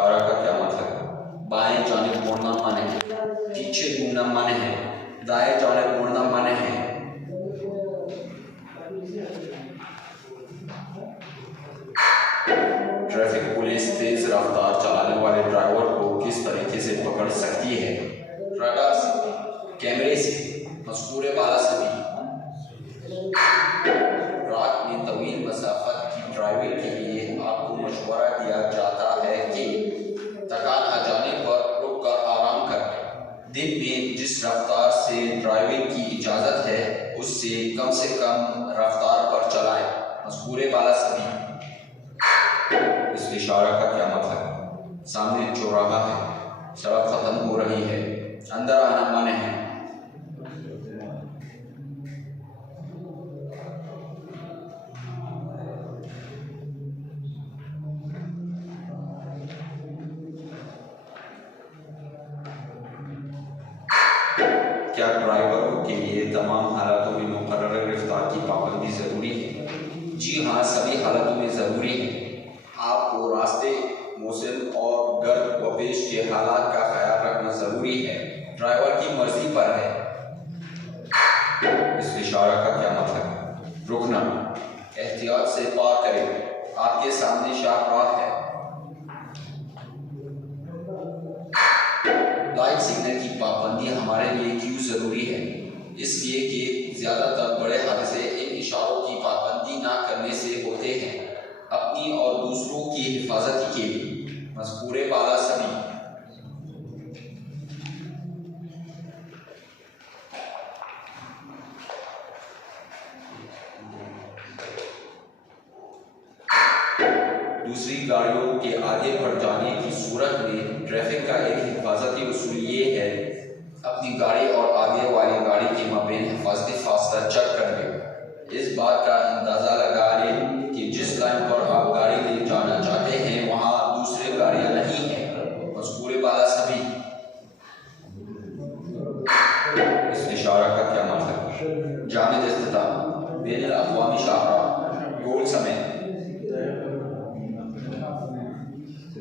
इशारा का क्या मतलब है? बाएं जानिब मुड़ना माने है, पीछे घूमना माने है, दाएं जानिब मुड़ना माने है। ट्रैफिक पुलिस तेज रफ्तार चलाने वाले ड्राइवर को किस तरीके से पकड़ सकती है? रडार से, कैमरे से, मस्कूरे बाला से भी। रात में तवील मसाफत की ड्राइविंग के लिए आपको मशवरा दिया जाता है कि थकान आ जाने पर रुक कर आराम करें। दिन में जिस रफ्तार से ड्राइविंग की इजाज़त है उससे कम रफ्तार पर चलाएं। मस्कूरे बाला से भी। इस इशारा का क्या मतलब है? सामने चौराहा है, सड़क खत्म हो रही है, अंदर आना माने है। क्या ड्राइवरों के लिए तमाम हालातों में मुकर्रर रफ्तार की पाबंदी ज़रूरी है? जी हाँ, सभी हालातों में ज़रूरी है। आपको रास्ते, मौसम और गर्द व पेश के हालात का ख्याल रखना ज़रूरी है। ड्राइवर की मर्जी पर है। इस इशारा का क्या मतलब है? रुकना, एहतियात से पार करें, आपके सामने शाहराह है। लाइट सिग्नल की पाबंदी हमारे लिए क्यों ज़रूरी है? इसलिए कि ज़्यादातर बड़े हादसे इन इशारों की पाबंदी ना करने से होते हैं। अपनी और दूसरों की हिफाजत के लिए। मज़कूरे बाला सभी। दूसरी गाड़ियों के आगे बढ़ जाने की सूरत में ट्रैफिक का एक हिफाजती उसूल ये है, अपनी गाड़ी और आगे वाली गाड़ी के माबैन हिफाजती फासला चेक कर लें। इस बात का अंदाज़ा लगा लें कि जिस लाइन पर आप गाड़ी ले जाना चाहते हैं वहाँ दूसरी गाड़ियाँ नहीं हैं। मज़कूरे बाला सभी। इस इशारा का क्या मतलब है? जामिद इख्तिताम, बैनुल अक़वामी शाहराह, गोल समय।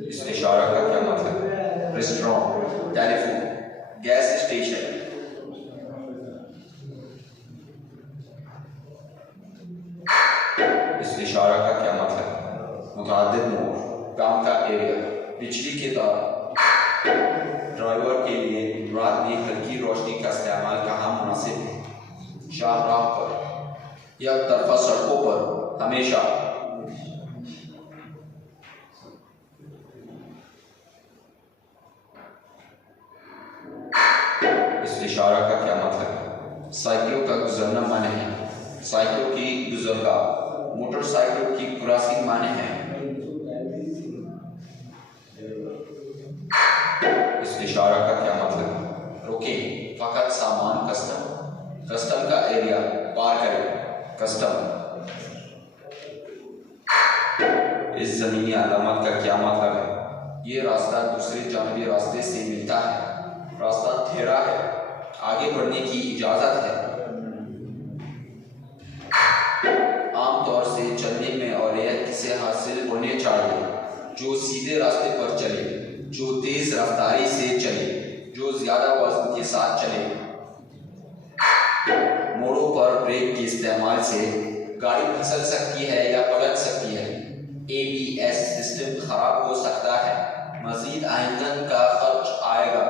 इस इशारा का क्या मतलब है? Restaurant, telephone, gas station. इस इशारा का क्या मतलब है? मुतअद्दिद मोड़, काम का एरिया, बिजली के तार। ड्राइवर के लिए रात में हल्की रोशनी का इस्तेमाल कहाँ मुनासिब है? शाहराह पर या तरफा सड़कों पर हमेशा। इस इशारा का क्या मतलब है? साइकिलों का गुजरना माने है, साइकिलों की गुजरगाह, मोटरसाइकिलों की क्रॉसिंग माने है। इस इशारा का क्या मतलब है? रुके, फकत सामान कस्टम, कस्टम का एरिया पार करें, कस्टम। इस ज़मीनी अलामत का क्या मतलब है? ये रास्ता दूसरे जानवी रास्ते से मिलता है, रास्ता टेढ़ा है, आगे बढ़ने की इजाज़त है। आमतौर से चलने में औलियत किसे हासिल होने चाहिए? जो सीधे रास्ते पर चले, जो तेज रफ्तारी से चले, जो ज़्यादा वज़न के साथ चले। मोड़ों पर ब्रेक के इस्तेमाल से गाड़ी फिसल सकती है या पलट सकती है। ABS सिस्टम खराब हो सकता है, मज़ीद ईंधन का खर्च आएगा।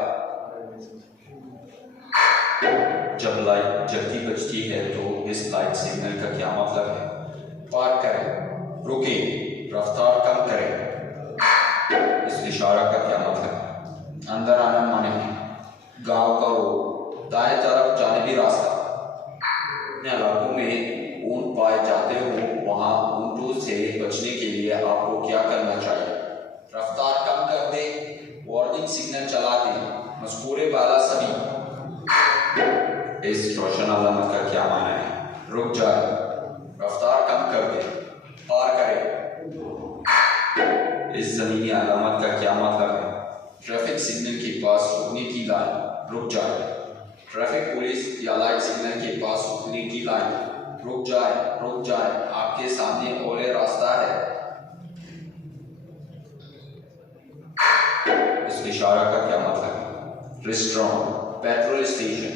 जब लाइट जल्दी बजती है तो इस लाइट सिग्नल का क्या मतलब है? पार करें, रुके, रफ्तार कम करें। इस इशारा का क्या मतलब है? अंदर आना माने है, गांव का रोड, दाएं तरफ जानिबी रास्ता। अपने इलाकों में ऊंट पाए जाते हो, वहाँ ऊंटों से बचने के लिए आपको क्या करना चाहिए? रफ्तार कम कर दे, वार्निंग सिग्नल चला दे। मज़कूरे बाला सभी। इस रोशन अलामत का क्या माना है? रुक जाए, रफ्तार कम कर दे, पार करे। इस ज़मीनी अलामत का क्या मतलब है? ट्रैफिक सिग्नल के पास रुकने की लाइन, रुक जाए। ट्रैफिक पुलिस या लाइट सिग्नल के पास रुकने की लाइन, रुक जाए, रुक जाए, आपके सामने ओले रास्ता है। इशारा का क्या मतलब है? रेस्टोरेंट, पेट्रोल स्टेशन,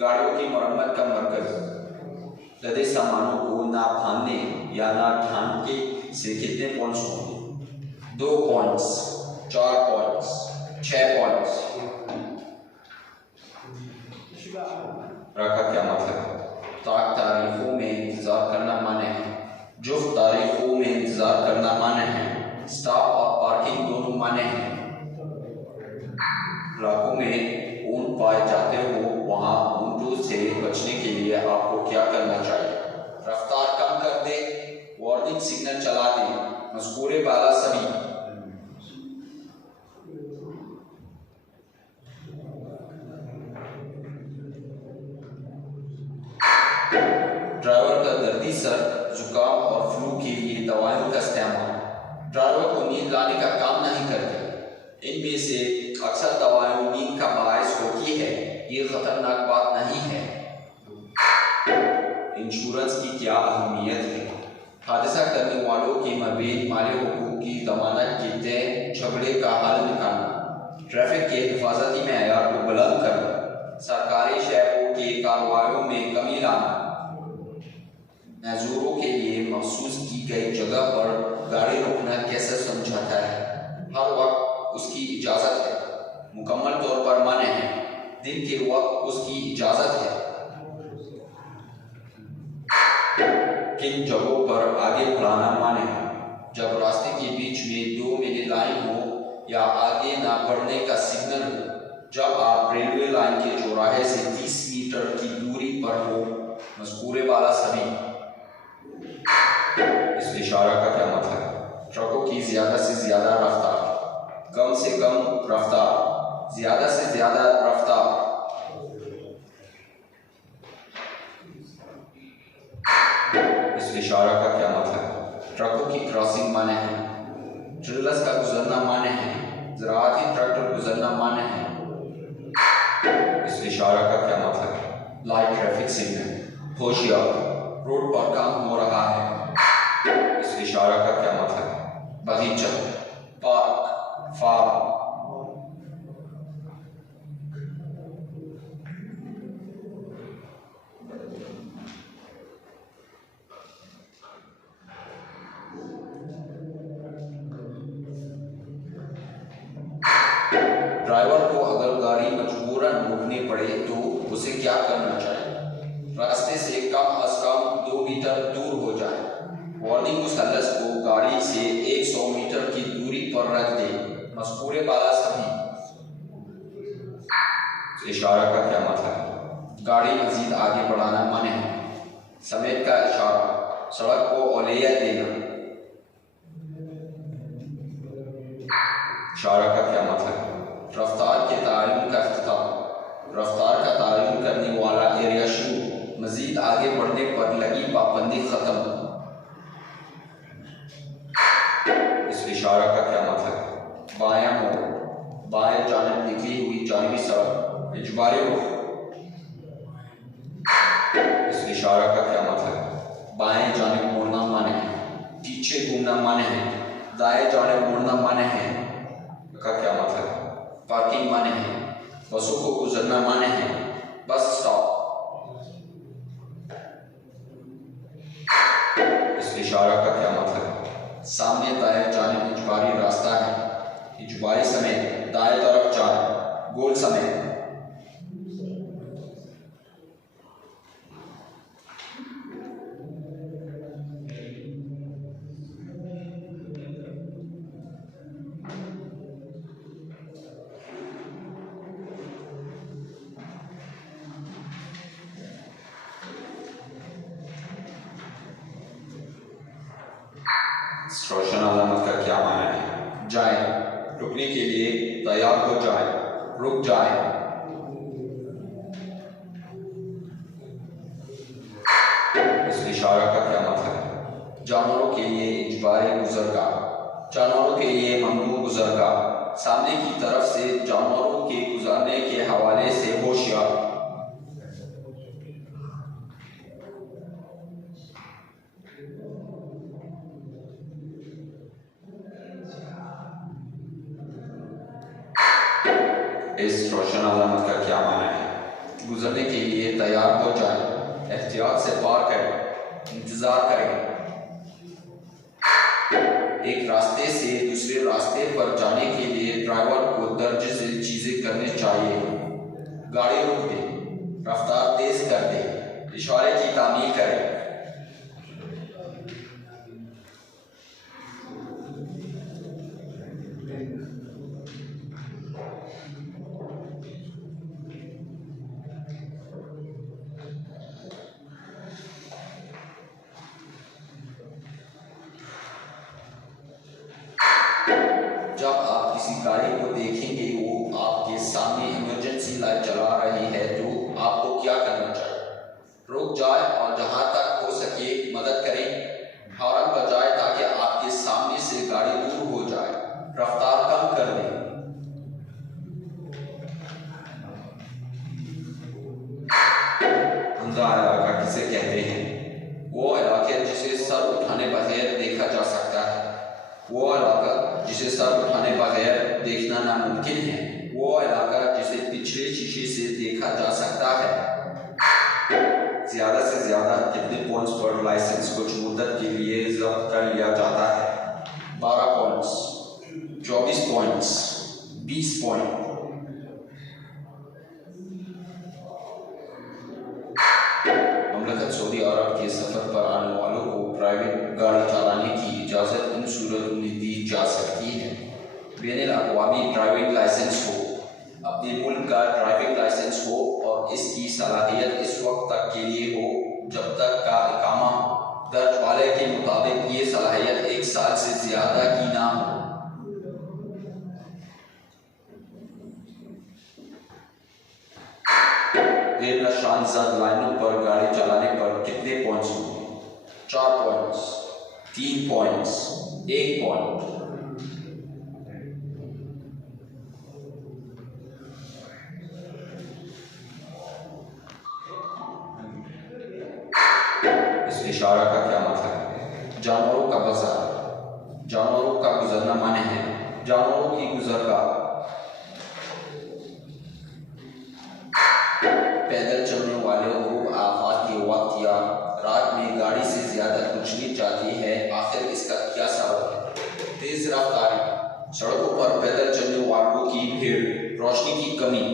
गाड़ियों की मरम्मत का मरकज। लदे सामानों को ना भांगने या ना ढांकने से कितने पॉइंट्स होंगे? 2 पॉइंट्स, 4 पॉइंट्स, 6 पॉइंट्स। रखा क्या मतलब है? तारीखों में इंतजार करना माने है। जुफ्त तारीखों में इंतजार करना माने है। स्टॉप और पार्किंग दोनों माने हैं। इलाकों में ऊंट पाए जाते हो, वहां ऊंटों से बचने के लिए आपको क्या करना चाहिए? रफ्तार कम कर दे, वार्निंग सिग्नल चला दे, मज़कूरे बाला सभी। ड्राइवर का दर्दी सर, जुकाम और फ्लू के लिए दवाइयों का इस्तेमाल ड्राइवर को नींद लाने का काम नहीं करती। इनमें से अक्सर दवाएं नींद का बायस होती है। ये खतरनाक बात नहीं है। इंश्योरेंस की क्या अहमियत है? हादसा करने वालों के मबीन माली हुकूक की जमानत के तय झगड़े का हल निकालना, ट्रैफिक के हिफाजती मेयार को बुलंद करना, सरकारी शहरों के कार्रवाइयों में कमी लाना, मजदूरों के लिए मखसूस की गई जगह पर गाड़ी रोकना कैसे समझाता है? हर वक्त उसकी इजाज़त है, मुकम्मल तौर पर मान्य है। दिन के वक्त उसकी इजाज़त है। किन जगहों पर आगे बढ़ाना माने है? जब रास्ते के बीच में 2 मिनी लाइन हो या आगे ना बढ़ने का सिग्नल हो, जब आप रेलवे लाइन के चौराहे से 30 मीटर की दूरी पर हो, मज़कूरे वाला सभी। इस इशारा का क्या मतलब है? ट्रकों की ज़्यादा से ज़्यादा रफ्तार, कम से कम रफ्तार, ज़्यादा से ज़्यादा रफ्तार। इस इशारा का क्या मतलब है? ट्रकों की क्रॉसिंग माने है, ट्रेलर्स का गुजरना माने है, ज़राअती ट्रैक्टर गुजरना माने है। इस इशारा का क्या मतलब है? लाइट ट्रैफिक सिग्नल, होशियार, रोड पर काम हो रहा है। इस इशारा का क्या मतलब है? बगीचा, पार्क, फार्म। ड्राइवर को अगर गाड़ी मजबूरन रोकनी पड़े तो उसे क्या करना चाहिए? रास्ते से कम अज कम 2 मीटर दूर हो जाए। वार्निंग मुसल्लस को गाड़ी से 100 मीटर की दूरी पर रख दे, मज़कूरे बाला सभी। इशारा का क्या मतलब है? गाड़ी मजीद आगे बढ़ाना माने है। समेत का इशारा, सड़क को औलिया देना। इशारा का क्या मतलब है? रफ्तार के तालीम का इख्तिताम, रफ्तार का तालीम करने वाला एरिया शुरू, मजीद आगे बढ़ने पर लगी पाबंदी खत्म। इस इशारा का क्या मतलब है? बायां मोड़, बाएं जानिब निकली हुई जानिबी सड़क, इजबारी रुख। इस इशारा का क्या मतलब है? बाएं जानिब मुड़ना माने है, पीछे घूमना माने है, दाएं जानिब मुड़ना माने है। का क्या मतलब है? पार्किंग माने है, बसों को गुजरना माने है, बस स्टॉप। इस इशारा का क्या मतलब है? सामने दाएं जानिब इजबारी रास्ता है, इजबारी समेत दाएं तरफ जाए, गोल समेत। रोशन अलामत का क्या माना है? जाए, रुकने के लिए तैयार हो जाए, रुक जाए। इस इशारा का क्या मतलब है? जानवरों के लिए इजबारी गुजरगाह, जानवरों के लिए ममनू गुजरगाह, सामने की तरफ से जानवरों के गुजरने के हवाले से होशियार। इस रोशन अलामत का क्या माना है? गुजरने के लिए तैयार हो जाए, एहतियात से पार करें, इंतजार करें। एक रास्ते से दूसरे रास्ते पर जाने के लिए ड्राइवर को दर्ज से चीजें करनी चाहिए। गाड़ी रोक दे, रफ्तार तेज कर दे, इशारे की तामील करें। जब आप किसी गाड़ी को देखेंगे वो आपके सामने इमरजेंसी लाइट जला रही है तो आपको क्या करना चाहिए? रुक जाए और जहां तक हो सके मदद करें, हॉर्न बजाए ताकि आपके सामने से गाड़ी दूर हो जाए, रफ्तार कम कर दें। अंधा इलाका किसे कहते हैं? वो इलाके जिसे सर उठाने बगैर देखा जा सकता है, वो इलाका जिसे सर उठाने बगैर देखना नामुमकिन है, वो इलाका जिसे पिछले शीशे से देखा जा सकता है। ज्यादा से ज्यादा कितने पॉइंट्स पर लाइसेंस कुछ मुद्दत के लिए जब्त कर लिया जाता है? 12 पॉइंट्स, 24 पॉइंट्स, 20 पॉइंट। ममलकत सऊदी अरब के सफर पर आने वालों को प्राइवेट गाड़ी चलाने की इजाज़त इन सूरत में दी जा सकती है: बैनुल-अक़वामी ड्राइविंग लाइसेंस हो, अपने मुल्क का ड्राइविंग लाइसेंस हो और इसकी सलाहियत इस वक्त तक के लिए हो जब तक का इकामा दर्ज वाले के मुताबिक ये सलाहियत 1 साल से ज्यादा की ना हो। गैर निशानजद लाइनों पर गाड़ी चलाने पर कितने पॉइंट्स होंगे? 4 पॉइंट्स, 3 पॉइंट्स, 1 पॉइंट। इस इशारा का क्या मतलब है? जानवरों का बाजार, जानवरों का गुजरना माने है जानवरों की गुजरगाह। पैदल चलने वाले को आफात के वक्त या रात में गाड़ी से ज्यादा गुजरनी चाहती है, आखिर इसका क्या सबब है? तेज रफ्तारी, सड़कों पर पैदल चलने वालों की भीड़, रोशनी की कमी।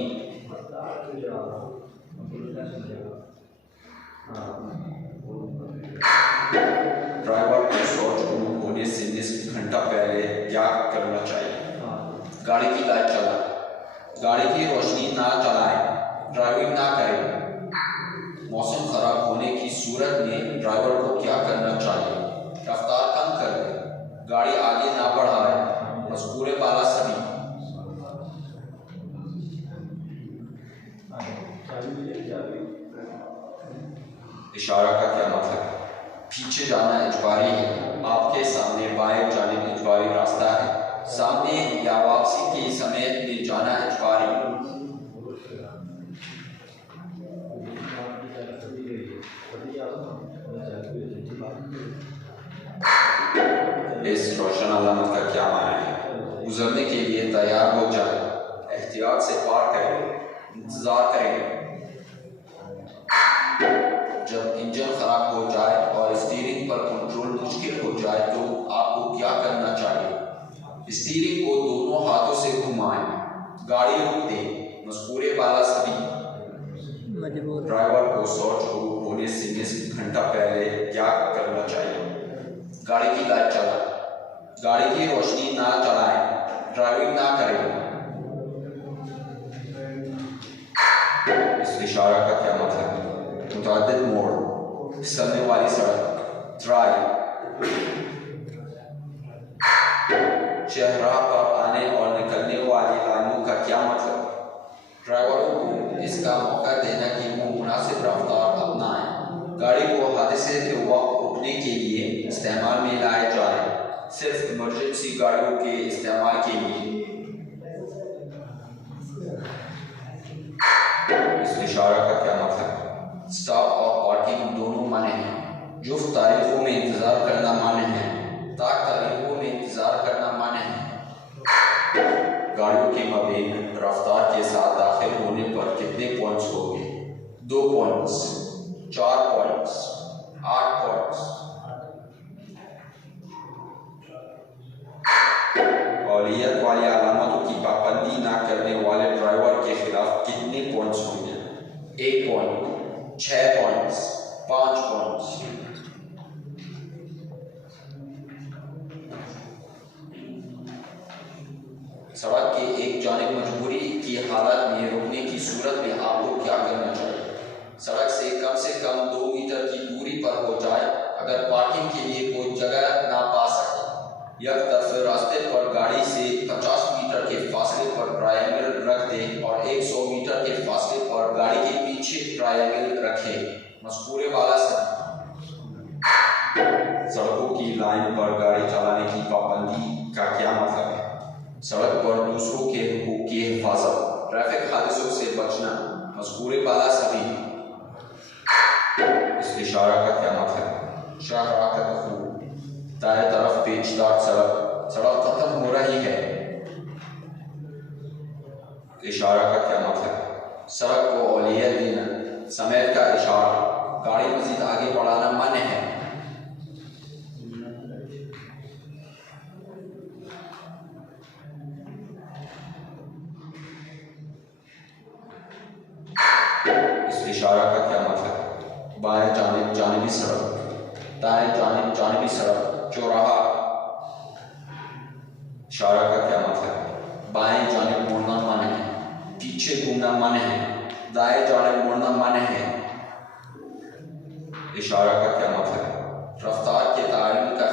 ड्राइवर को शौच शुरू होने से निस्फ घंटा पहले क्या करना चाहिए? गाड़ी की लाइट चला, गाड़ी की रोशनी ना जलाएं, ड्राइविंग ना करें। मौसम खराब होने की सूरत में ड्राइवर को क्या करना चाहिए? रफ्तार कम कर दे, गाड़ी आगे ना बढ़ाए, बस पूरे बाला सभी। इशारा का क्या मतलब है? पीछे जाना इजबारी है, आपके सामने बाएं जानिब इजबारी रास्ता है, सामने या वापसी के समय में जाना इजबारी। इस रोशन अलामत का क्या माना है? गुजरने के लिए तैयार हो जाए, एहतियात से पार करें, इंतजार करें। जब इंजन खराब हो जाए और स्टीयरिंग पर कंट्रोल मुश्किल हो जाए तो आपको क्या करना चाहिए? स्टीयरिंग को दोनों हाथों से घुमाएं, गाड़ी रोक दें, मजबूरे बाला सभी। ड्राइवर को शौच शुरू होने से निस्फ घंटा पहले क्या करना चाहिए? गाड़ी की लाइट चला, गाड़ी की रोशनी ना जलाएं, ड्राइविंग ना करें। इस इशारा का क्या मतलब है? मुतअद्दिद मोड़, फिसलने वाली सड़क, ड्राइव। शहराह पर आने और निकलने वाली लाइनों का क्या मतलब? ड्राइवरों को इसका मौका देना कि वो मुनासिब रफ्तार अपनाएं, गाड़ी को हादसे के वक्त रुकने के लिए इस्तेमाल में लाए जाए, सिर्फ इमरजेंसी गाड़ियों के इस्तेमाल के लिए। इस इशारा का क्या मतलब है? स्टॉप और पार्किंग दोनों माने हैं, जुफ्त तारीखों में इंतजार करना माने हैं, ताक तारीखों में इंतजार करना माने हैं। गाड़ियों के मबीन रफ्तार के साथ औलियत वाली अलामतों की पाबंदी ना करने वाले ड्राइवर के खिलाफ कितने पॉइंट्स होंगे? 1 पॉइंट, 6 पॉइंट्स, 5 पॉइंट्स। सड़क के एक जानिब मजबूरी की हालत में रुकने की सूरत में आपको क्या करना चाहिए? सड़क से कम 2 मीटर की दूरी पर हो जाए। अगर पार्किंग के लिए कोई जगह ना पा सके, एक तरफ रास्ते पर गाड़ी से 50 मीटर के फासले पर ट्रायंगल रख दें और 100 मीटर के फासले पर गाड़ी के पीछे ट्रायंगल रखें। मस्कूरे वाला सड़कों की लाइन पर गाड़ी चलाने की पाबंदी का क्या मतलब है? सड़क पर दूसरों के हुकूक की हिफाजत, ट्रैफिक हादसों से बचना। मस्कूरे वाला सभी। इस इशारा का क्या मतलब है? दाएं तरफ पेचदार सड़क खत्म हो रही है। इशारा का क्या मतलब है? सड़क को औलियत देना, समय का इशारा, गाड़ी मजीद आगे बढ़ाना मना है। इस इशारा का क्या मतलब है? बाएं जानिब जानिबी सड़क, दाएं जानिब जानिबी सड़क, चौराहा। इशारा का क्या मतलब है? बाएं जानिब मुड़ना मना है, पीछे घूमना मना है, दाएं जानिब मुड़ना मना है। इशारा का क्या मतलब है? रफ्तार के तालीम का